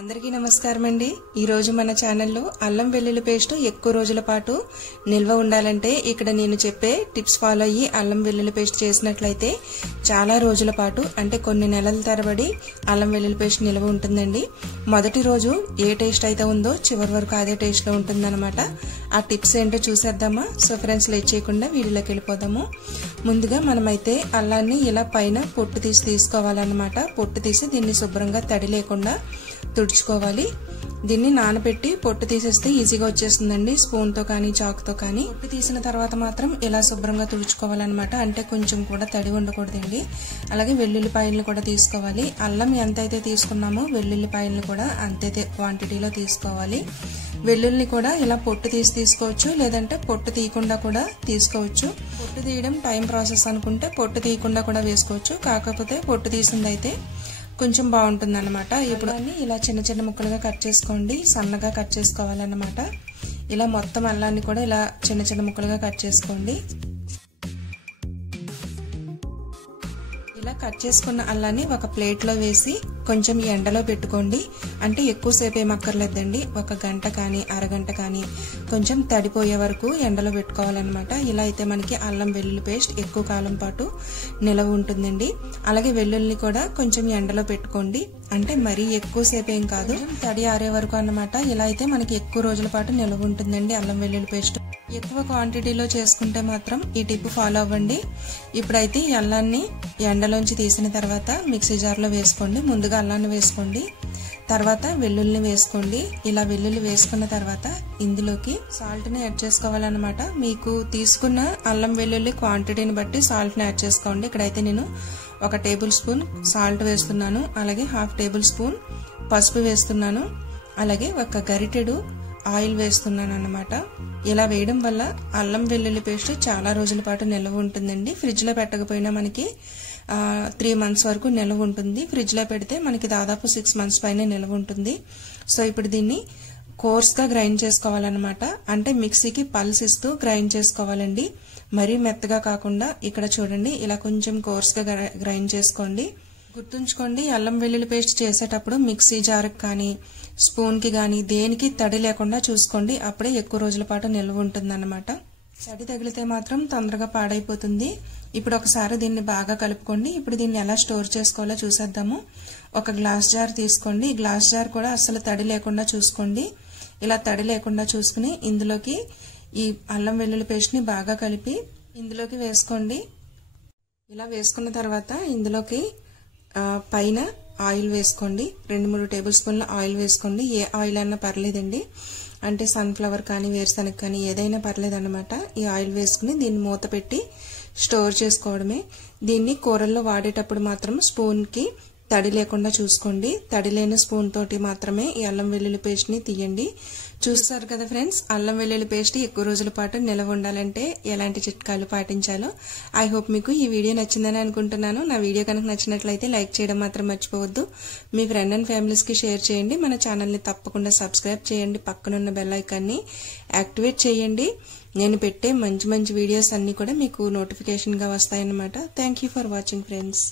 అందరికీ నమస్కారం అండి। ఈ రోజు మన ఛానల్లో అల్లం వెల్లుల్లి పేస్ట్ ఎక్కువ రోజుల పాటు నిల్వ ఉండాలంటే ఇక్కడ నేను చెప్పే టిప్స్ ఫాలో అయ్యి అల్లం వెల్లుల్లి పేస్ట్ చేసినట్లయితే చాలా రోజుల పాటు అంటే కొన్ని నెలల తరబడి అల్లం వెల్లుల్లి పేస్ట్ నిల్వ ఉంటుందండి। మొదటి రోజు ఏ టేస్ట్ అయితే ఉందో చివరి వరకు అదే టేస్ట్ లో ఉంటుందన్నమాట। ఆ టిప్స్ ఏంటో చూసేద్దామా। సో ఫ్రెండ్స్ లేట్ చేయకుండా వీడియోలోకి వెళ్ళిపోదాము। ముందుగా మనమైతే అల్లాన్ని ఇలా పైన పొట్టు తీసుకోవాలన్నమాట। పొట్టు తీసి దీన్ని శుభ్రంగా తడి లేకుండా తుడుచుకోవాలి। దీన్ని నానబెట్టి పొట్టు తీసేస్తే ఈజీగా వచ్చేస్తుందండి, స్పూన్ తో కానీ చాకుతో కానీ। పొట్టు తీసిన తర్వాత మాత్రం ఇలా శుభ్రంగా తుడుచుకోవాలన్నమాట, అంటే కొంచెం కూడా తడి ఉండకూడదండి। అలాగే వెల్లుల్లిపాయలను కూడా తీసుకోవాలి। అల్లం ఎంతైతే తీసుకున్నామో వెల్లుల్లిపాయలను కూడా అంతే క్వాంటిటీలో తీసుకోవాలి। వెల్లుల్లిని కూడా ఇలా పొట్టు తీసుకోవచ్చు, లేదంటే పొట్టు తీయకుండా కూడా తీసుకోవచ్చు। పొట్టు తీయడం టైం ప్రాసెస్ అనుకుంటే పొట్టు తీయకుండా కూడా వేసుకోవచ్చు, కాకపోతే పొట్టు తీసిందైతే కొంచెం బాగుంటుందన్నమాట। ఇప్పుడు ఇలా చిన్న చిన్న ముక్కలుగా కట్ చేసుకోండి, సన్నగా కట్ చేసుకోవాలన్నమాట। ఇలా మొత్తం అల్లాన్ని కూడా ఇలా చిన్న చిన్న ముక్కలుగా కట్ చేసుకోండి। ఇలా కట్ చేసుకున్న అల్లాన్ని ఒక ప్లేట్ లో వేసి కొంచెం ఎండలో పెట్టుకోండి, అంటే ఎక్కువసేపు ఏమక్కర్లేదండి, ఒక గంట కానీ అరగంట కానీ కొంచెం తడిపోయే వరకు ఎండలో పెట్టుకోవాలన్నమాట। ఇలా అయితే మనకి అల్లం వెల్లుల్లి పేస్ట్ ఎక్కువ కాలం పాటు నిలవ ఉంటుందండి। అలాగే వెల్లుల్లిని కూడా కొంచెం ఎండలో పెట్టుకోండి, అంటే మరీ ఎక్కువసేపు ఏం కాదు, తడి ఆరే వరకు అన్నమాట। ఇలా అయితే మనకి ఎక్కువ రోజుల పాటు నిలవ ఉంటుందండి అల్లం వెల్లుల్లి పేస్ట్। ఎక్కువ క్వాంటిటీలో చేసుకుంటే మాత్రం ఈ టిప్ ఫాలో అవ్వండి। ఇప్పుడైతే ఈ అల్లాన్ని ఎండలోంచి తీసిన తర్వాత మిక్సీ జార్లో వేసుకోండి। ముందుగా అల్లాన్ని వేసుకోండి, తర్వాత వెల్లుల్లిని వేసుకోండి। ఇలా వెల్లుల్లి వేసుకున్న తర్వాత ఇందులోకి సాల్ట్ ని యాడ్ చేసుకోవాలన్నమాట। మీకు తీసుకున్న అల్లం వెల్లుల్లి క్వాంటిటీని బట్టి సాల్ట్ ని యాడ్ చేసుకోండి। ఇక్కడైతే నేను 1 టేబుల్ స్పూన్ సాల్ట్ వేస్తున్నాను, అలాగే 1/2 టేబుల్ స్పూన్ పసుపు వేస్తున్నాను, అలాగే 1 గరిటెడు ఆయిల్ వేస్తున్నాను అన్నమాట। ఇలా వేయడం వల్ల అల్లం వెల్లుల్లి పేస్ట్ చాలా రోజుల పాటు నిల్వ ఉంటుందండి। ఫ్రిడ్జ్ లో పెట్టకపోయినా మనకి 3 మంత్స్ వరకు నిల్వ ఉంటుంది, ఫ్రిడ్జ్ లో పెడితే మనకి దాదాపు 6 మంత్స్ పైన నిల్వ ఉంటుంది। సో ఇప్పుడు దీన్ని కోర్స్ గా గ్రైండ్ చేసుకోవాలన్నమాట, అంటే మిక్సీకి పల్స్ ఇస్తూ గ్రైండ్ చేసుకోవాలండి, మరీ మెత్తగా కాకుండా। ఇక్కడ చూడండి ఇలా కొంచెం కోర్స్ గా గ్రైండ్ చేసుకోండి। గుర్తుంచుకోండి, అల్లం వెల్లుల్లి పేస్ట్ చేసేటప్పుడు మిక్సీ జార్కి కానీ స్పూన్ కి కానీ దేనికి తడి లేకుండా చూసుకోండి, అప్పుడే ఎక్కువ రోజుల పాటు నిల్వ ఉంటుందన్నమాట। తడి తగిలితే మాత్రం తొందరగా పాడైపోతుంది। ఇప్పుడు ఒకసారి దీన్ని బాగా కలుపుకోండి। ఇప్పుడు దీన్ని ఎలా స్టోర్ చేసుకోవాలో చూసేద్దాము। ఒక గ్లాస్ జార్ తీసుకోండి, ఈ గ్లాస్ జార్ కూడా అస్సలు తడి లేకుండా చూసుకోండి। ఇలా తడి లేకుండా చూసుకుని ఇందులోకి ఈ అల్లం వెల్లుల్లి పేస్ట్ ని బాగా కలిపి ఇందులోకి వేసుకోండి। ఇలా వేసుకున్న తర్వాత ఇందులోకి పైన ఆయిల్ వేసుకోండి, 2-3 టేబుల్ స్పూన్ల ఆయిల్ వేసుకోండి। ఏ ఆయిల్ అన్నా పర్లేదండి, అంటే సన్ఫ్లవర్ కానీ వేరుశనగ కానీ ఏదైనా పర్లేదు అన్నమాట। ఈ ఆయిల్ వేసుకుని దీన్ని మూత పెట్టి స్టోర్ చేసుకోవడమే। దీన్ని కూరల్లో వాడేటప్పుడు మాత్రం స్పూన్ కి తడి లేకుండా చూసుకోండి, తడి లేని స్పూన్ తోటి మాత్రమే ఈ అల్లం వెల్లుల్లి పేస్ట్ ని తీయండి। చూస్తారు కదా ఫ్రెండ్స్, అల్లం వెల్లుల్లి పేస్ట్ ఎక్కువ రోజుల పాటు నిలవ ఉండాలంటే ఎలాంటి చిట్కాలు పాటించాలో। ఐ హోప్ మీకు ఈ వీడియో నచ్చిందని అనుకుంటున్నాను। నా వీడియో కనుక నచ్చినట్లయితే లైక్ చేయడం మాత్రం మర్చిపోవద్దు, మీ ఫ్రెండ్ అండ్ ఫ్యామిలీస్ కి షేర్ చేయండి, మన ఛానల్ ని తప్పకుండా సబ్స్క్రైబ్ చేయండి, పక్కనున్న బెల్ ఐకాన్ ని యాక్టివేట్ చేయండి। నేను పెట్టే మంచి మంచి వీడియోస్ అన్ని కూడా మీకు నోటిఫికేషన్ గా వస్తాయన్నమాట। Thank you for watching friends.